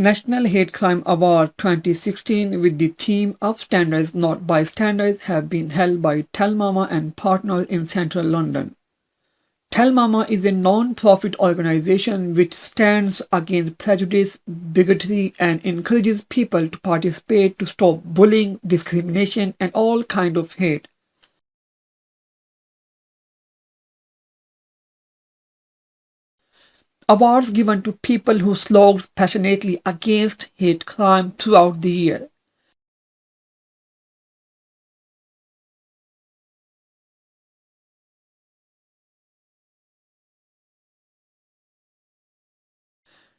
National Hate Crime Award 2016 with the theme of Standards Not Bystanders have been held by TellMAMA and partners in central London. TellMAMA is a non-profit organization which stands against prejudice, bigotry and encourages people to participate to stop bullying, discrimination and all kinds of hate. Awards given to people who slogged passionately against hate crime throughout the year.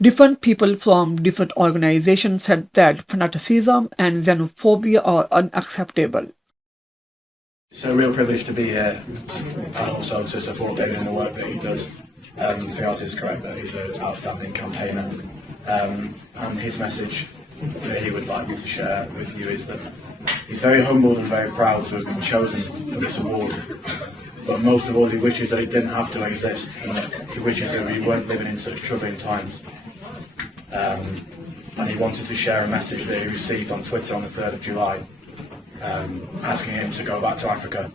Different people from different organizations said that fanaticism and xenophobia are unacceptable. It's a real privilege to be here and also to support David in the work that he does. Fiaz is correct that he's an outstanding campaigner, and his message that he would like me to share with you is that he's very humbled and very proud to have been chosen for this award, but most of all he wishes that it didn't have to exist, and that he wishes that we weren't living in such troubling times. And he wanted to share a message that he received on Twitter on the 3rd of July, asking him to go back to Africa,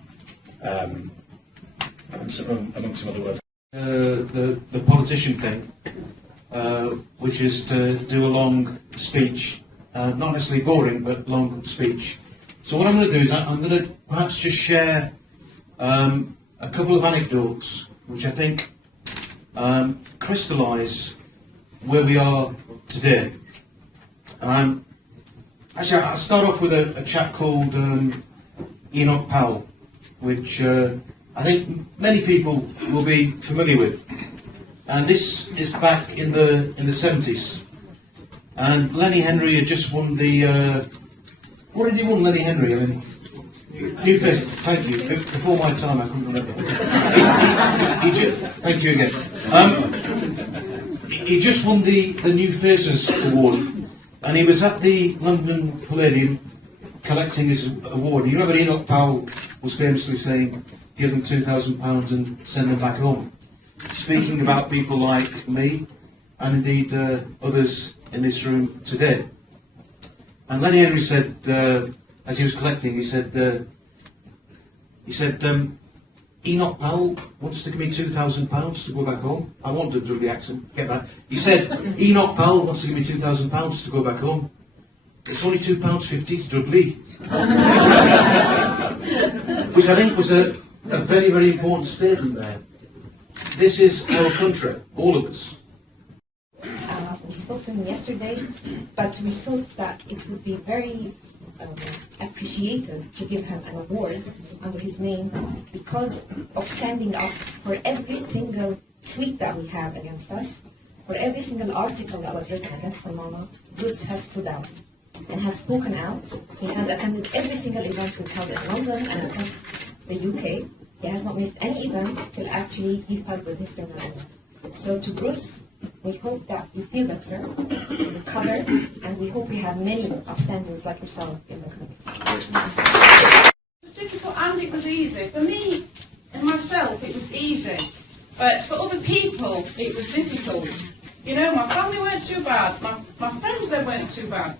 amongst some other words. The politician thing, which is to do a long speech, not necessarily boring, but long speech. So what I'm going to do is I'm going to perhaps just share a couple of anecdotes which I think crystallise where we are today. Actually, I'll start off with a chap called Enoch Powell, which I think many people will be familiar with. And this is back in the 70s. And Lenny Henry had just won the... what did he win, Lenny Henry? I mean, New Face, thank you. Before my time, I couldn't remember. Thank you again. He just won the New Faces Award. And he was at the London Palladium collecting his award. And you remember Enoch Powell was famously saying, give them £2,000 and send them back home. Speaking about people like me, and indeed others in this room today. And Lenny Henry said, as he was collecting, he said, Enoch Powell wants to give me £2,000 to go back home. I wanted to do the accent, get that. He said, Enoch Powell wants to give me £2,000 to go back home. It's only £2.50 to Dudley. Which I think was a very, very important statement there. This is our country, all of us. We spoke to him yesterday, but we thought that it would be very appreciated to give him an award under his name because of standing up for every single tweet that we have against us, for every single article that was written against TellMAMA. Bruce has stood out and has spoken out. He has attended every single event we've held in London and across the UK. He has not missed any event till actually he filed with his criminal illness. So to Bruce, we hope that you feel better, you recover, and we hope we have many upstanders like yourself in the community. It was difficult and it was easy. For me and myself, it was easy. But for other people, it was difficult. You know, my family weren't too bad. My friends, they weren't too bad.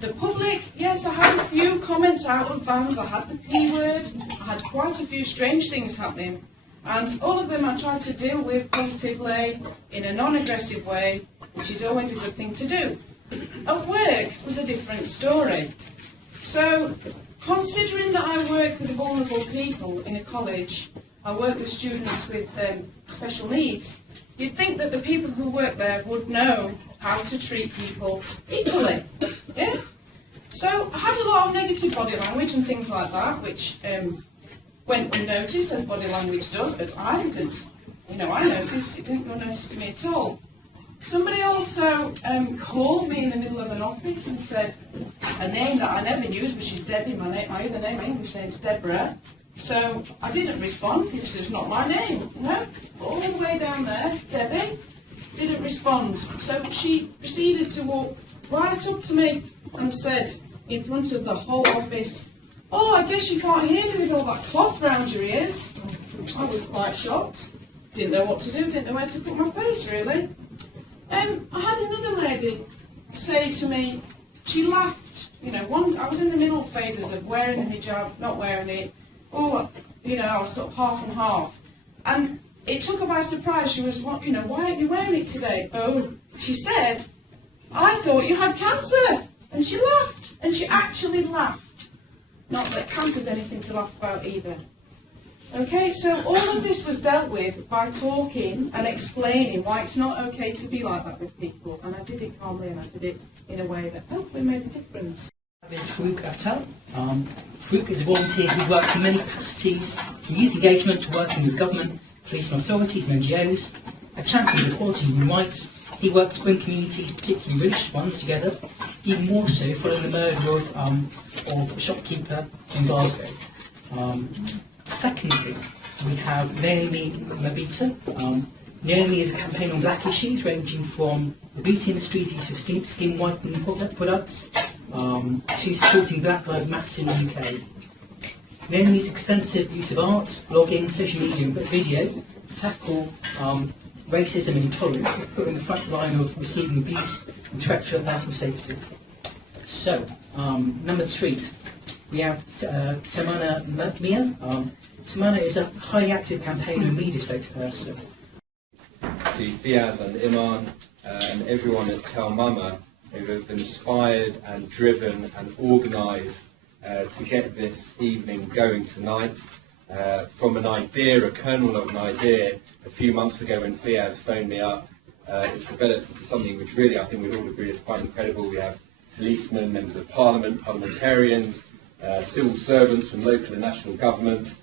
The public, yes, I had a few comments out of fans. I had the P word. I had quite a few strange things happening. And all of them I tried to deal with positively, in a non-aggressive way, which is always a good thing to do. At work was a different story. So, considering that I work with vulnerable people in a college, I work with students with special needs, you'd think that the people who work there would know how to treat people equally. Yeah? So, I had a lot of negative body language and things like that, which went unnoticed, as body language does, but I didn't. You know, I noticed, it didn't go unnoticed to me at all. Somebody also called me in the middle of an office and said a name that I never used, which is Debbie, my other name, my English name is Deborah. So I didn't respond because it's not my name, no. All the way down there, Debbie didn't respond. So she proceeded to walk right up to me and said, in front of the whole office, "Oh, I guess you can't hear me with all that cloth round your ears." I was quite shocked. Didn't know what to do, didn't know where to put my face, really. I had another lady say to me, she laughed. You know, I was in the middle phases of wearing a hijab, not wearing it. Oh, you know, I was sort of half and half. And it took her by surprise. She was, you know, why aren't you wearing it today? Oh, she said, I thought you had cancer. And she laughed. And she actually laughed. Not that cancer's anything to laugh about either. Okay, so all of this was dealt with by talking and explaining why it's not okay to be like that with people. And I did it calmly and I did it in a way that hopefully made a difference. Is Farouk Aftal. Farouk is a volunteer who works in many capacities, from youth engagement to working with government, police and authorities and NGOs. A champion of equality and human rights, he works to bring communities, particularly religious ones, together, even more so following the murder of a shopkeeper in Glasgow. Secondly, we have Naomi Mabita. Naomi is a campaign on black issues ranging from the beauty industry's use of skin whitening products to supporting Black Lives Matter in the UK. Naomi's extensive use of art, blogging, social media and video to tackle racism and intolerance is put in the front line of receiving abuse and threats to her personal safety. So, number 3, we have TellMAMA Mia. TellMAMA is a highly active campaigner and media spokesperson. To Fiaz and Iman and everyone at TellMAMA who have inspired and driven and organised to get this evening going tonight. From an idea, a kernel of an idea, a few months ago when Fiaz phoned me up, it's developed into something which really I think we'd all agree is quite incredible. We have policemen, members of parliament, parliamentarians, civil servants from local and national government,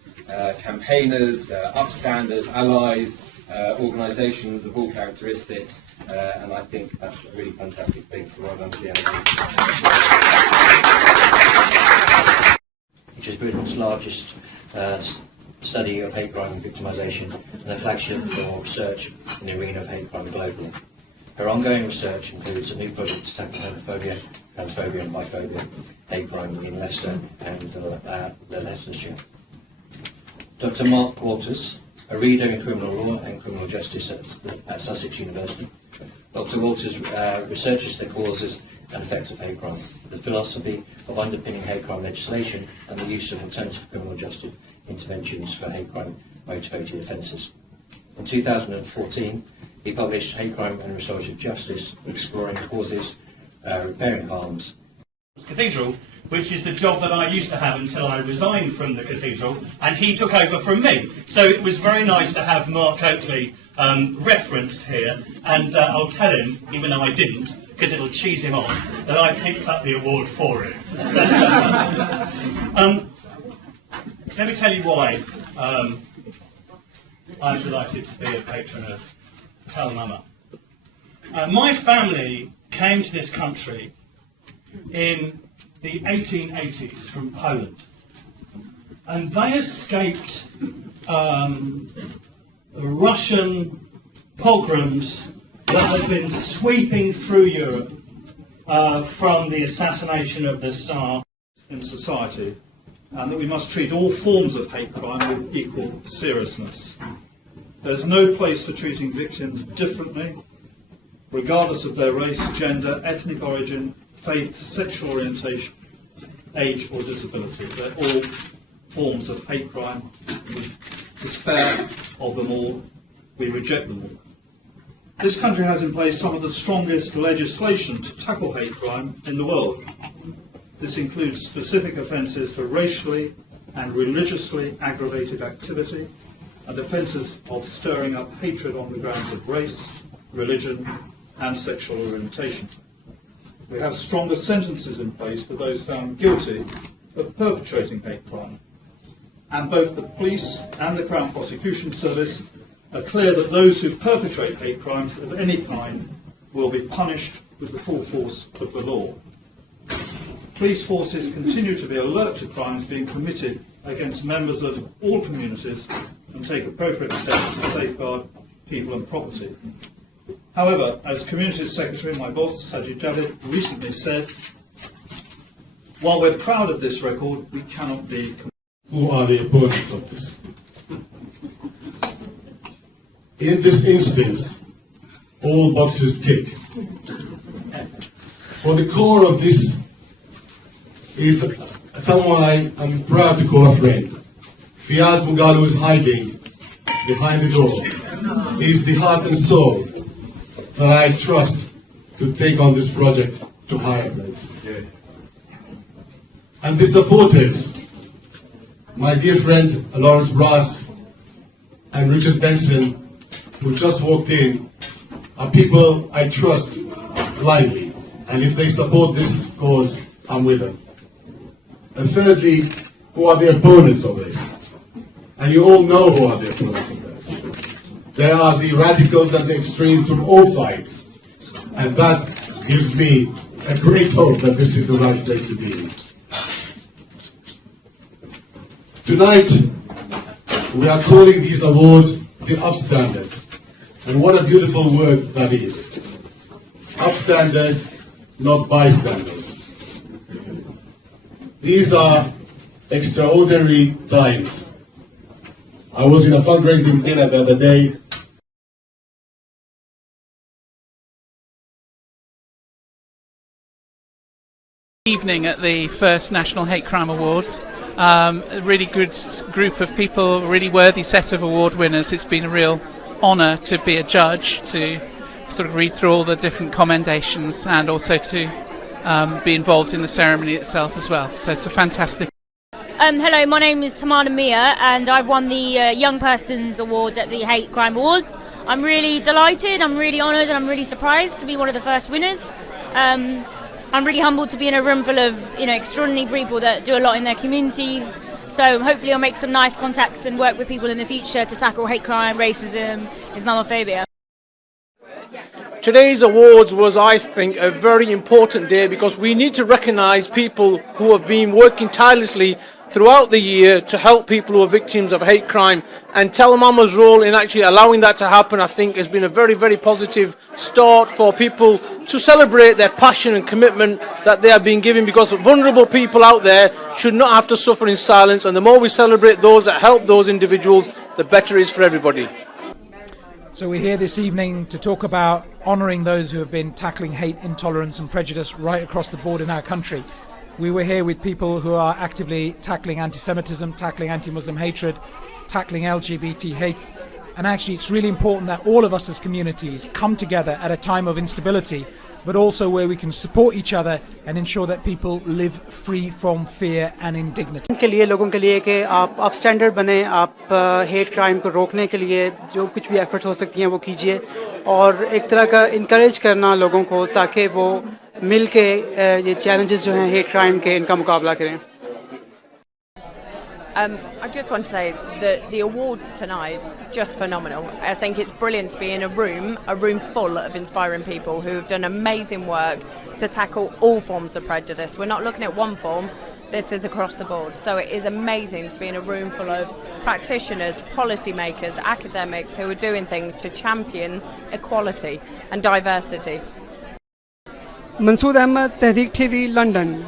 campaigners, upstanders, allies, organisations of all characteristics, and I think that's a really fantastic thing, so well done to the which is Britain's largest study of hate crime and victimisation and a flagship for research in the arena of hate crime globally. Her ongoing research includes a new project to tackle homophobia, transphobia and biphobia, hate crime in Leicester and Leicestershire. Dr. Mark Walters, a reader in criminal law and criminal justice at Sussex University. Dr. Walters researches the causes and effects of hate crime, the philosophy of underpinning hate crime legislation and the use of alternative criminal justice interventions for hate crime motivated offences. In 2014, he published Hate Crime and Restorative Justice, Exploring Causes, Repairing Harms. Cathedral, which is the job that I used to have until I resigned from the cathedral, and he took over from me. So it was very nice to have Mark Oakley referenced here, and I'll tell him, even though I didn't, because it'll cheese him off, that I picked up the award for it. Let me tell you why I'm delighted to be a patron of TellMAMA. My family came to this country in the 1880s from Poland, and they escaped Russian pogroms that had been sweeping through Europe from the assassination of the Tsar. In society, and that we must treat all forms of hate crime with equal seriousness. There's no place for treating victims differently, regardless of their race, gender, ethnic origin, faith, sexual orientation, age or disability. They're all forms of hate crime. We despair of them all. We reject them all. This country has in place some of the strongest legislation to tackle hate crime in the world. This includes specific offences for racially and religiously aggravated activity and offences of stirring up hatred on the grounds of race, religion and sexual orientation. We have stronger sentences in place for those found guilty of perpetrating hate crime. And both the police and the Crown Prosecution Service are clear that those who perpetrate hate crimes of any kind will be punished with the full force of the law. Police forces continue to be alert to crimes being committed against members of all communities and take appropriate steps to safeguard people and property. However, as Communities Secretary, my boss, Sajid Javid, recently said, while we're proud of this record, we cannot be... Who are the opponents of this? In this instance, all boxes tick. For the core of this is someone I am proud to call a friend. Fiaz Mugalu is hiding behind the door. He is the heart and soul that I trust to take on this project to higher places. And the supporters, my dear friend Lawrence Brass and Richard Benson, who just walked in, are people I trust blindly. And if they support this cause, I'm with them. And thirdly, who are the opponents of this? And you all know who are the opponents of this. There are the radicals and the extremes from all sides. And that gives me a great hope that this is the right place to be in. Tonight, we are calling these awards the Upstanders. And what a beautiful word that is. Upstanders, not bystanders. These are extraordinary times. I was in a fundraising dinner the other day. Evening at the first National Hate Crime Awards. A really good group of people, a really worthy set of award winners. It's been a real honour to be a judge, to sort of read through all the different commendations and also to be involved in the ceremony itself as well. So it's a fantastic. Hello, my name is Tamana Mia and I've won the Young Persons Award at the Hate Crime Awards. I'm really delighted, I'm really honoured and I'm really surprised to be one of the first winners. I'm really humbled to be in a room full of extraordinary people that do a lot in their communities. So hopefully I'll make some nice contacts and work with people in the future to tackle hate crime, racism, Islamophobia. Today's awards was, I think, a very important day because we need to recognise people who have been working tirelessly throughout the year to help people who are victims of hate crime, and TellMAMA's role in actually allowing that to happen, I think, has been a very, very positive start for people to celebrate their passion and commitment that they have been given, because vulnerable people out there should not have to suffer in silence, and the more we celebrate those that help those individuals, the better it is for everybody. So we're here this evening to talk about honouring those who have been tackling hate, intolerance and prejudice right across the board in our country. We were here with people who are actively tackling anti-Semitism, tackling anti-Muslim hatred, tackling LGBT hate. And actually it's really important that all of us as communities come together at a time of instability, but also where we can support each other and ensure that people live free from fear and indignity. के लिए लोगों के लिए कि आप अपस्टैंडर्ड बने, आप hate crime को रोकने के लिए जो कुछ भी एफर्ट्स हो सकती हैं वो कीजिए और एक तरह का इनकरेज करना लोगों को ताकि वो मिल के ये चैलेंजेस जो हैं हेट क्राइम के इनका मुकाबला करें. I just want to say that the awards tonight, just phenomenal. I think it's brilliant to be in a room full of inspiring people who have done amazing work to tackle all forms of prejudice. We're not looking at one form, this is across the board. So it is amazing to be in a room full of practitioners, policymakers, academics who are doing things to champion equality and diversity. Mansood Ahmed, Tehreek TV, London.